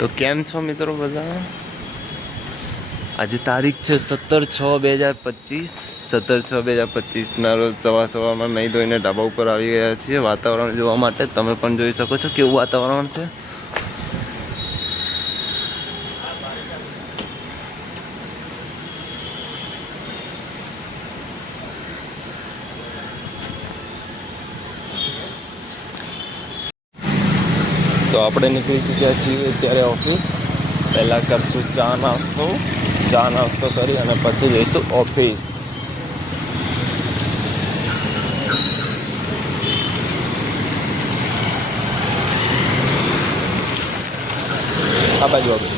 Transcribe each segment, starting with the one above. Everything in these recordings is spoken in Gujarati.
તો કેમ છો મિત્રો બધા? આજે તારીખ છે 17/6/2025. 17/6/2025ના રોજ સવારમાં નહીં ધોઈને ઢાબા ઉપર આવી ગયા છીએ વાતાવરણ જોવા માટે. તમે પણ જોઈ શકો છો કેવું વાતાવરણ છે. તો આપણે નીકળી ચૂક્યા છીએ અત્યારે ઓફિસ. પહેલાં કરશું ચા નાસ્તો કરી અને પછી જઈશું ઓફિસ. આ બાજુ આપણે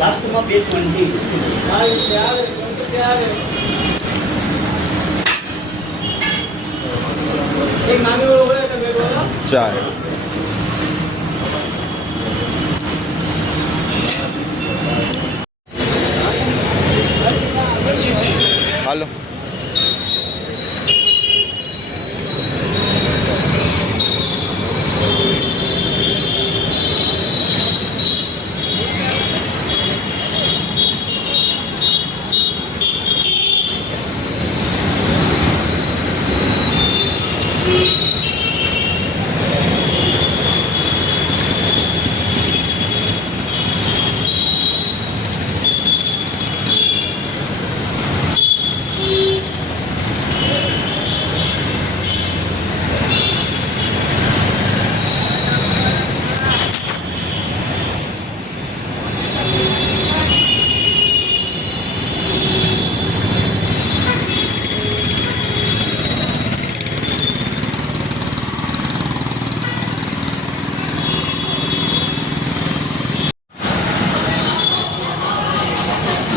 લાસ્ટમાં 220 ચાર હાલો.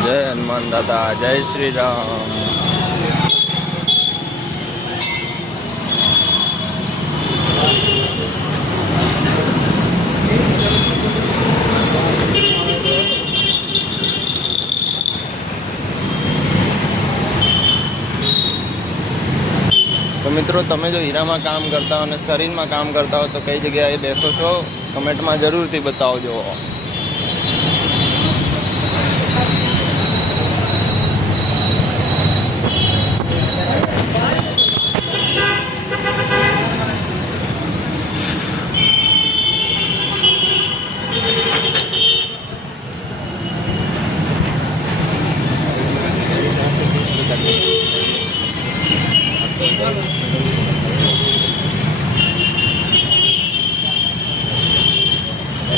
જય હનુમાન દાદા, જય શ્રી રામ. તો મિત્રો, તમે જો હીરામાં કામ કરતા હો અને શરીરમાં કામ કરતા હો તો કઈ જગ્યાએ બેસો છો કમેન્ટમાં જરૂરથી બતાવજો.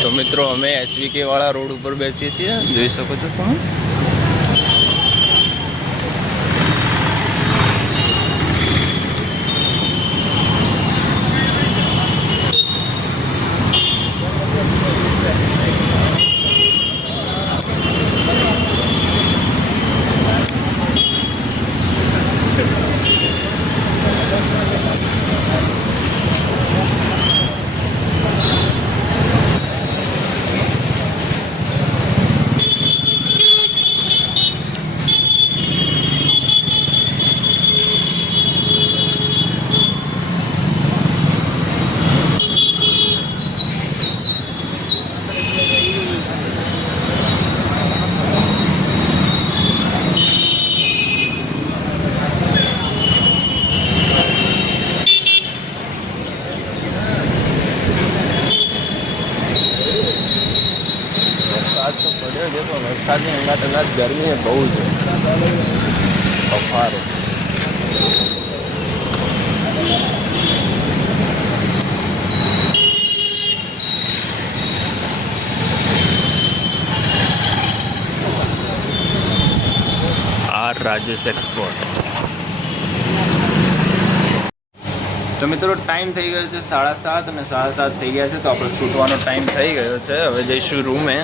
તો મિત્રો, અમે HVK વાળા રોડ ઉપર બેસીએ છીએ, જોઈ શકો છો તમે. વરસાદ તો પડ્યો છે પણ વરસાદની અંગાત ગરમી બહુ છે, અફારો. રાજેશ એક્સપોર્ટ. તો મિત્રો ટાઈમ થઈ ગયો છે 7:30 અને 7:30 થઈ ગયા છે, તો આપણે છૂટવાનો ટાઈમ થઈ ગયો છે. હવે જઈશું રૂમે.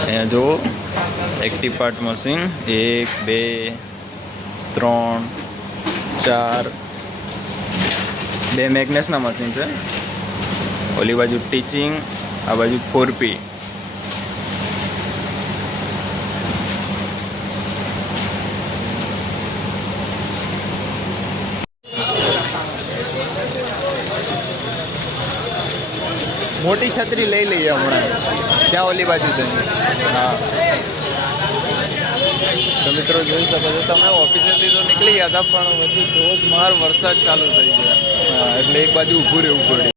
અહીંયા જુઓ એક્ટિવ પાર્ટ મશીન 1 2 3 4 2 મેગ્નેસના મશીન છે. ઓલી બાજુ ટીચિંગ, આ બાજુ 4P. મોટી છત્રી લઈ લઈએ હમણાં, ત્યાં ઓલી બાજુ છે. હા તો મિત્રો જોઈ શકો છો તમે, ઓફિસેથી તો નીકળી ગયા હતા પણ બધું ધોધમાર વરસાદ ચાલુ થઈ ગયા, એટલે એક બાજુ ઊભું રહેવું પડ્યું.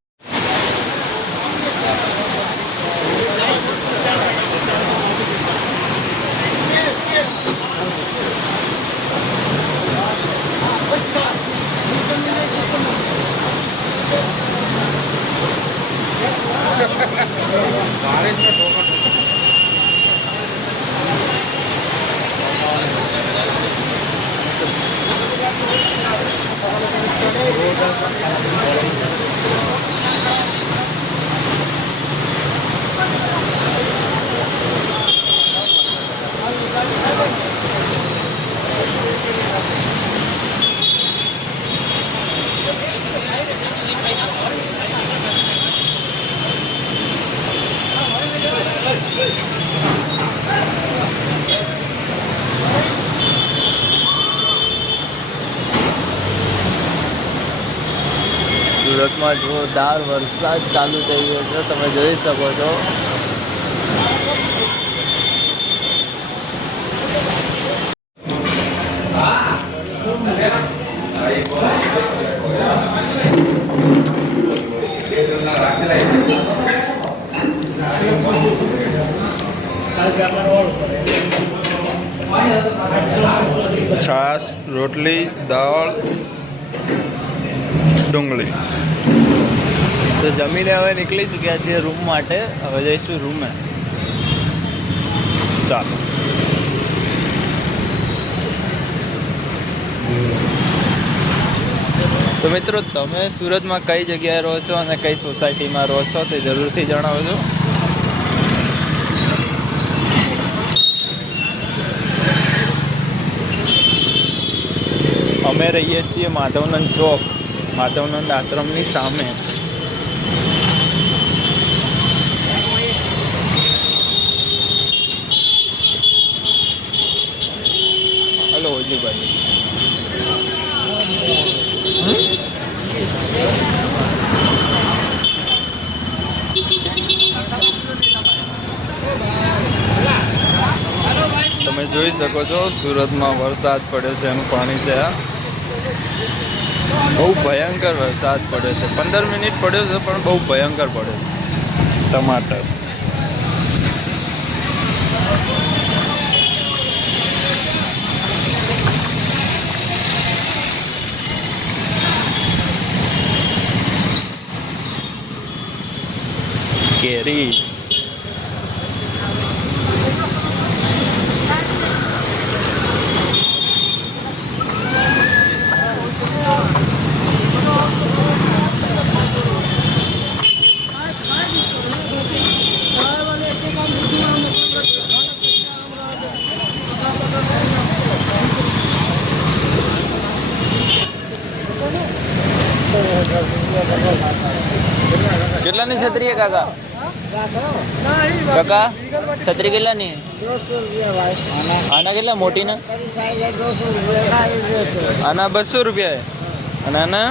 સુરતમાં જોરદાર વરસાદ ચાલુ થઈ ગયો છે, તમે જોઈ શકો છો. છાશ, રોટલી, દાળ, ડુંગળી. તો જમીને હવે નીકળી ચૂક્યા છીએ રૂમ માટે. હવે જઈશું રૂમે. ચાલો. તો મિત્રો તમે સુરતમાં કઈ જગ્યાએ રહો છો અને કઈ સોસાયટીમાં રહો છો તે જરૂરથી જણાવજો. અમે રહીએ છીએ માધવનંદ ચોક, માધવનંદ આશ્રમની સામે. હલો હજુભાઈ. તમે જોઈ શકો છો સુરતમાં વરસાદ પડ્યો છે, એનું પાણી છે. બહુ ભયંકર વરસાદ પડ્યો છે. 15 મિનિટ પડ્યો છે પણ બહુ ભયંકર પડ્યો છે. ટમાટર. કેરી. કેટલાની છત્રી છે કાકા? કાકા છત્રી કેટલાની? આના કેટલા મોટી ના? આના 200 રૂપિયા અને આના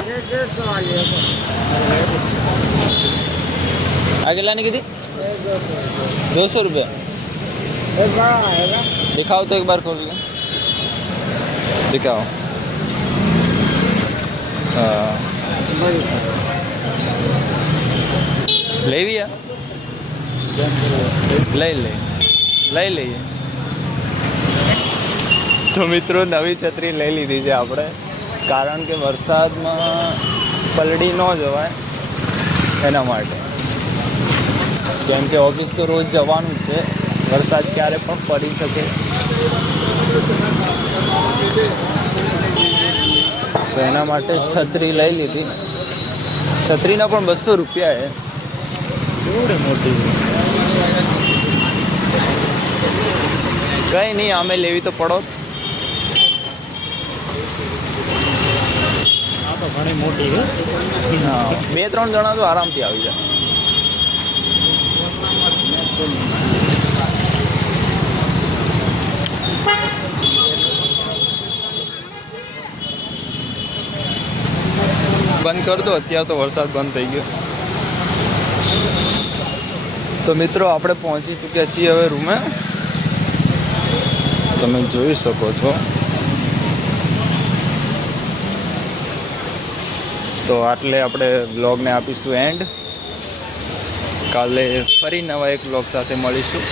આ કેટલાની કીધી? 200 રૂપિયા. दिखाओ तो एक बार खोल के दिखाओ. हाँ લેવી લઈ લઈએ. તો મિત્રો નવી છત્રી લઈ લીધી છે આપણે, કારણ કે વરસાદમાં પલળી ન જવાય એના માટે. કેમ કે ઓફિસ તો રોજ જવાનું જ છે વરસાદ ક્યારે પણ પડી શકે, તો એના માટે છત્રી લઈ લીધી. છત્રીના પણ 200 રૂપિયા છે. કેવડે મોટી કઈ નહીં, આમે લેવી તો પડો. આ તો ઘણી મોટી છે. હા, 2-3 જણા તો આરામથી આવી જાય. બંધ કર દો, અત્યારે તો વરસાદ બંધ થઈ ગયો. તો મિત્રો આપણે પહોંચી ચૂક્યા છીએ હવે રૂમે. તમે જોઈ શકો છો. તો આટલે આપણે વ્લોગને આપીશું એન્ડ. કાલે ફરી નવા એક વ્લોગ સાથે મળીશું.